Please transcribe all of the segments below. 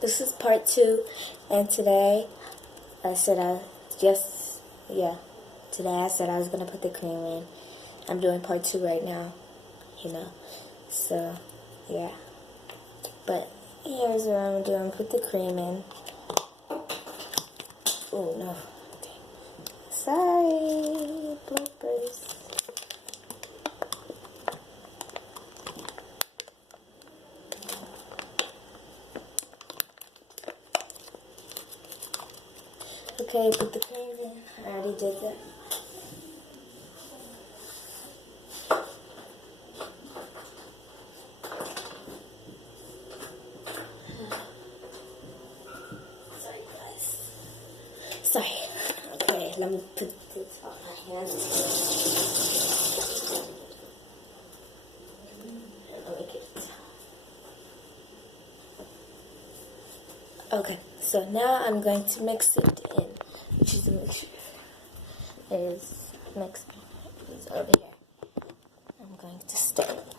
This is part 2, and today I said today I said I was going to put the cream in. I'm doing part 2 right now, so, yeah. But here's what I'm doing, put the cream in. Oh, no. Sorry, bloopers. Okay, put the cream in. I already did that. Sorry, guys. Sorry. Okay, let me put this on my hands. Let me get it. Okay, so now I'm going to mix it in. Which is a mixture. Is over here. I'm going to stir it.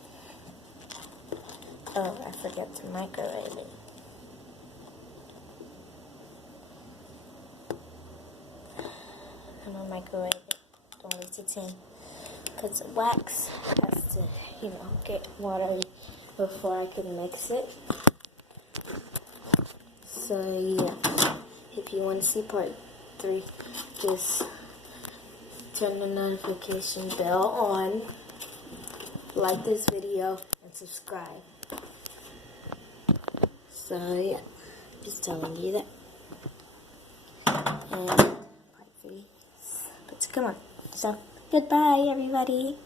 Oh, I forgot to microwave it. I'm gonna microwave it. Don't leave it in. Because the wax has to, get watery before I can mix it. So, yeah. If you want to see part 3, just turn the notification bell on, like this video, and subscribe. So, yeah. Just telling you that. And part 3. But come on. So, goodbye, everybody.